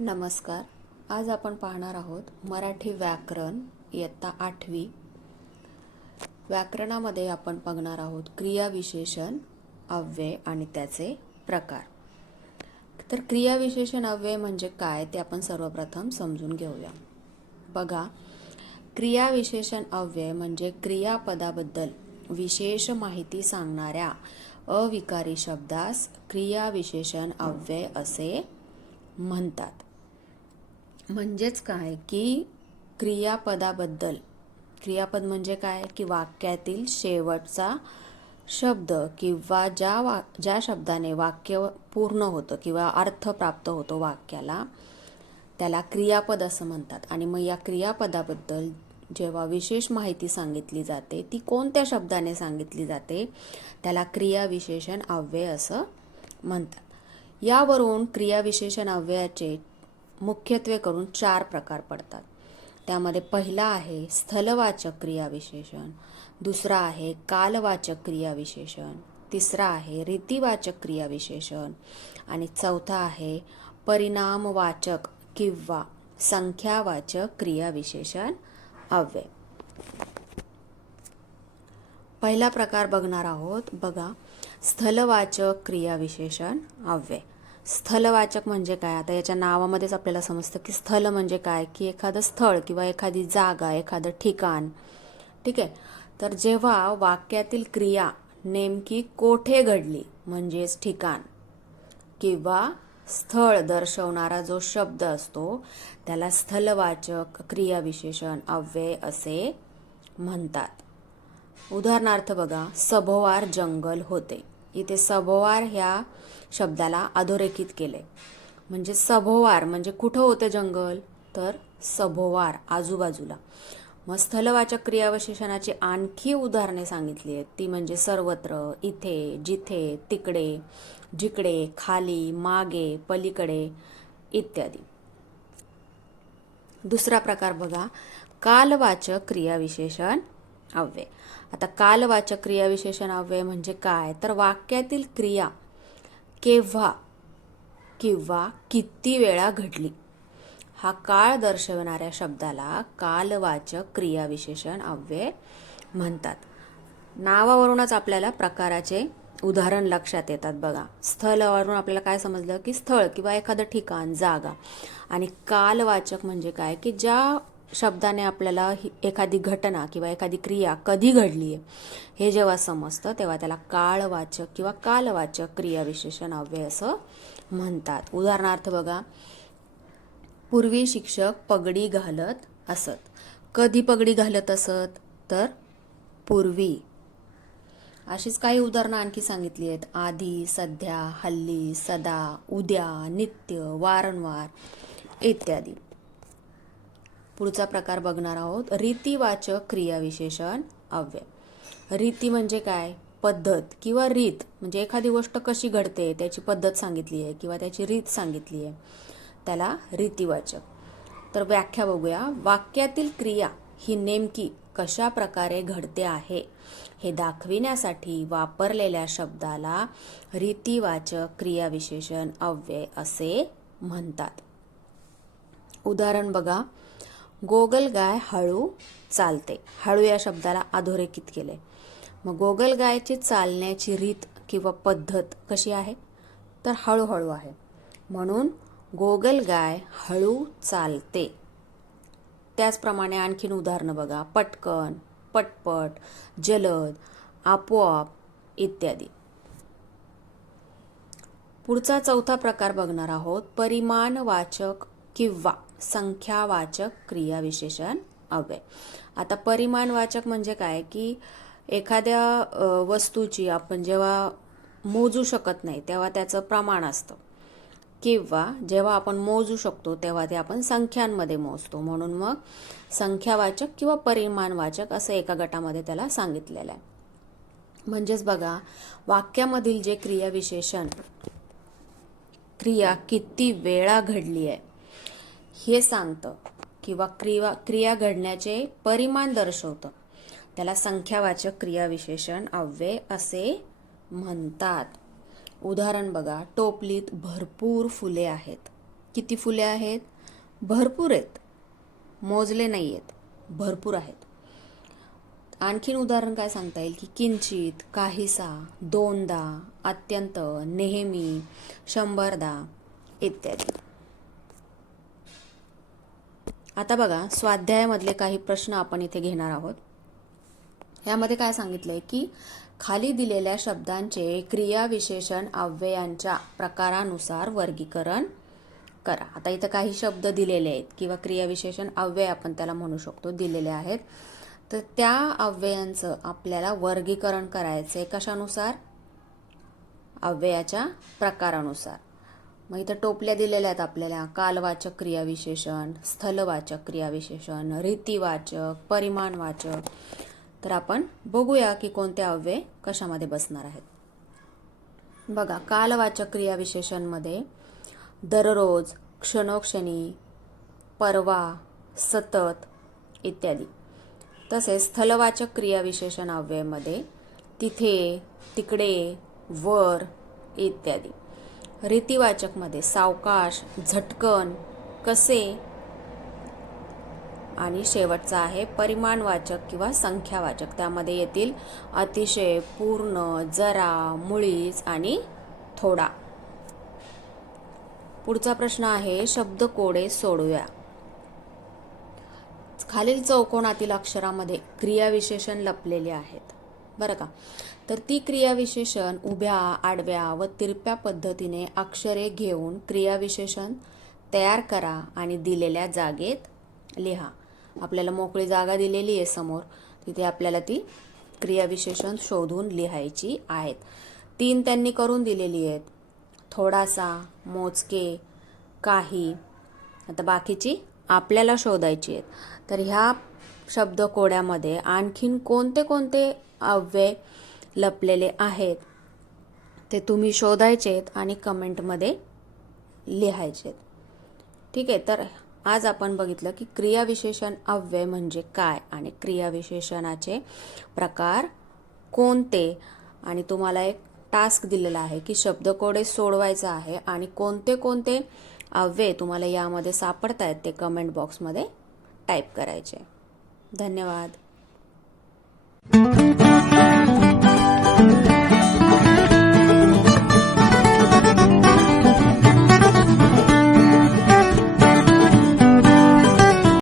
नमस्कार. आज आपण पाहणार आहोत मराठी व्याकरण इयत्ता आठवी. व्याकरणामध्ये आपण बघणार आहोत क्रियाविशेषण अव्यय आणि त्याचे प्रकार. तर क्रियाविशेषण अव्यय म्हणजे काय ते आपण सर्वप्रथम समजून घेऊया. बघा क्रियाविशेषण अव्यय म्हणजे क्रियापदाबद्दल विशेष माहिती सांगणाऱ्या अविकारी शब्दास क्रियाविशेषण अव्यय असे म्हणतात. म्हणजेच काय? की क्रियापदाबद्दल. क्रियापद म्हणजे काय? की वाक्यातील शेवटचा शब्द किंवा ज्या वा ज्या शब्दाने वाक्य पूर्ण होतं किंवा अर्थ प्राप्त होतो वाक्याला त्याला क्रियापद असं म्हणतात. आणि मग या क्रियापदाबद्दल जेव्हा विशेष माहिती सांगितली जाते ती कोणत्या शब्दाने सांगितली जाते त्याला क्रियाविशेषण अव्यय असं म्हणतात. यावरून क्रियाविशेषण अव्ययाचे मुख्यत्वे करून चार प्रकार पडतात. त्यामध्ये पहिला आहे स्थलवाचक क्रियाविशेषण दुसरा आहे कालवाचक क्रियाविशेषण तिसरा आहे रीतिवाचक क्रियाविशेषण आणि चौथा आहे परिणामवाचक किंवा संख्यावाचक क्रियाविशेषण अव्यय. पहिला प्रकार बघणार आहोत. बघा स्थलवाचक क्रियाविशेषण अव्यय. स्थलवाचक म्हणजे काय? आता याच्या नावामध्येच आपल्याला समजतं की स्थल म्हणजे काय? की एखादं स्थळ किंवा एखादी जागा एखादं ठिकाण. ठीक आहे? तर जेव्हा वाक्यातील क्रिया नेमकी कोठे घडली म्हणजेच ठिकाण किंवा स्थळ दर्शवणारा जो शब्द असतो त्याला स्थलवाचक क्रियाविशेषण अव्यय असे म्हणतात. उदाहरणार्थ बघा सभोवार जंगल होते. इथे सभोवार ह्या शब्दाला अधोरेखित केले म्हणजे सभोवार म्हणजे कुठं होतं जंगल? तर सभोवार आजूबाजूला. मग स्थलवाचक क्रियाविशेषणाची आणखी उदाहरणे सांगितली आहेत. ती म्हणजे सर्वत्र इथे जिथे तिकडे जिकडे खाली मागे पलीकडे इत्यादी. दुसरा प्रकार बघा. कालवाचक क्रियाविशेषण. अव्यय आता कालवाचक क्रियाविशेषण अव्यय म्हणजे काय? तर वाक्यातील क्रिया केव्हा किंवा किती वेळा घडली? हा काळ दर्शवणाऱ्या शब्दाला कालवाचक क्रियाविशेषण अव्यय म्हणतात. नावावरूनच आपल्याला प्रकाराचे उदाहरण लक्षात येतात बघा. स्थळावरून आपल्याला काय समजलं? की स्थळ किंवा एखादं ठिकाण जागा. आणि कालवाचक म्हणजे काय? की ज्या शब्दाने आपल्याला ही एखादी घटना किंवा एखादी क्रिया कधी घडली आहे हे जेव्हा समजतं तेव्हा त्याला काळवाचक किंवा कालवाचक क्रियाविशेषण अव्यय असं म्हणतात. उदाहरणार्थ बघा पूर्वी शिक्षक पगडी घालत असत. कधी पगडी घालत असत? तर पूर्वी. अशीच काही उदाहरणं आणखी सांगितली आहेत. आधी सध्या हल्ली सदा उद्या नित्य वारंवार इत्यादी. पुढचा प्रकार बघणार आहोत. रीतिवाचक क्रियाविशेषण अव्यय. रीती म्हणजे काय? पद्धत किंवा रीत. म्हणजे एखादी गोष्ट कशी घडते त्याची पद्धत सांगितली आहे किंवा त्याची रीत सांगितली आहे. त्याला रीतिवाचक. तर व्याख्या बघूया. वाक्यातील क्रिया ही नेमकी कशा प्रकारे घडते आहे हे दाखविण्यासाठी वापरलेल्या शब्दाला रीतिवाचक क्रियाविशेषण अव्यय असे म्हणतात. उदाहरण बघा. गोगलगाय हळू चालते. हळू या शब्दाला अधोरेखित केले. मग गोगलगायची चालण्याची रीत किंवा पद्धत कशी आहे? तर हळूहळू आहे. म्हणून गोगलगाय हळू चालते. त्याचप्रमाणे आणखीन उदाहरणं बघा. पटकन पटपट जलद आपोआप इत्यादी. पुढचा चौथा प्रकार बघणार आहोत. परिमाणवाचक किंवा संख्यावाचक क्रियाविशेषण अव्यय. आता परिमाणवाचक म्हणजे काय? की एखाद्या वस्तूची आपण जेव्हा मोजू शकत नाही तेव्हा त्याचं प्रमाण असतं. किंवा जेव्हा आपण मोजू शकतो तेव्हा ते आपण संख्यांमध्ये मोजतो. म्हणून मग संख्यावाचक किंवा परिमाणवाचक असं एका गटामध्ये त्याला सांगितलेलं आहे. म्हणजेच बघा वाक्यामधील जे क्रियाविशेषण क्रिया किती वेळा घडली आहे हे सांगतं किंवा क्रिया क्रिया घडण्याचे परिमाण दर्शवतं. त्याला संख्यावाचक क्रियाविशेषण अव्यय असे म्हणतात. उदाहरण बघा टोपलीत भरपूर फुले आहेत. किती फुले आहेत? भरपूर आहेत. मोजले नाही आहेत भरपूर आहेत. आणखीन उदाहरण काय सांगता येईल? की किंचित काहीसा दोनदा अत्यंत नेहमी शंभरदा इत्यादी. आता बघा स्वाध्यायामधले काही प्रश्न आपण इथे घेणार आहोत. यामध्ये काय सांगितलंय की खाली दिलेल्या शब्दांचे क्रियाविशेषण अव्ययांच्या प्रकारानुसार वर्गीकरण करा. आता इथं काही शब्द दिलेले आहेत किंवा क्रियाविशेषण अव्यय आपण त्याला म्हणू शकतो दिलेले आहेत. तर त्या अव्ययांचं आपल्याला वर्गीकरण करायचं आहे कशानुसार? अव्ययाच्या प्रकारानुसार. मग इथं टोपल्या दिलेल्या आहेत आपल्याला. कालवाचक क्रियाविशेषण स्थलवाचक क्रियाविशेषण रीतीवाचक परिमाणवाचक. तर आपण बघूया की कोणते अव्यय कशामध्ये बसणार आहेत. बघा कालवाचक क्रियाविशेषणमध्ये दररोज क्षणोक्षणी परवा सतत इत्यादी. तसेच स्थलवाचक क्रियाविशेषण अव्ययमध्ये तिथे तिकडे वर इत्यादी. रीतिवाचकमध्ये सावकाश झटकन कसे? आणि शेवटचा आहे परिमाणवाचक किंवा संख्यावाचक. त्यामध्ये येतील अतिशय पूर्ण जरा मुळीच आणि थोडा. पुढचा प्रश्न आहे शब्दकोडे सोडूया. खालील चौकोनातील अक्षरामध्ये क्रियाविशेषण लपलेले आहेत. बरं का. तर ती क्रियाविशेषण उभ्या आडव्या व तिरप्या पद्धतीने अक्षरे घेऊन क्रियाविशेषण तयार करा आणि दिलेल्या जागेत लिहा. आपल्याला मोकळी जागा दिलेली आहे समोर. तिथे आपल्याला ती क्रियाविशेषण शोधून लिहायची आहेत. तीन त्यांनी करून दिलेली आहेत. थोडासा मोजके काही. आता बाकीची आपल्याला शोधायची आहेत. तर ह्या शब्दकोड्यामध्ये आणखीन कोणते कोणते अव्यय लपलेले आहेत ते तुम्ही शोधायचेत आणि कमेंटमध्ये लिहायचेत. ठीक आहे तर आज आपण बघितलं की क्रियाविशेषण अव्यय म्हणजे काय आणि क्रियाविशेषणाचे प्रकार कोणते? आणि तुम्हाला एक टास्क दिलेला आहे की शब्दकोडे सोडवायचा आहे आणि कोणते कोणते अव्यय तुम्हाला यामध्ये सापडत आहेत ते कमेंट बॉक्समध्ये टाईप करायचे. धन्यवाद.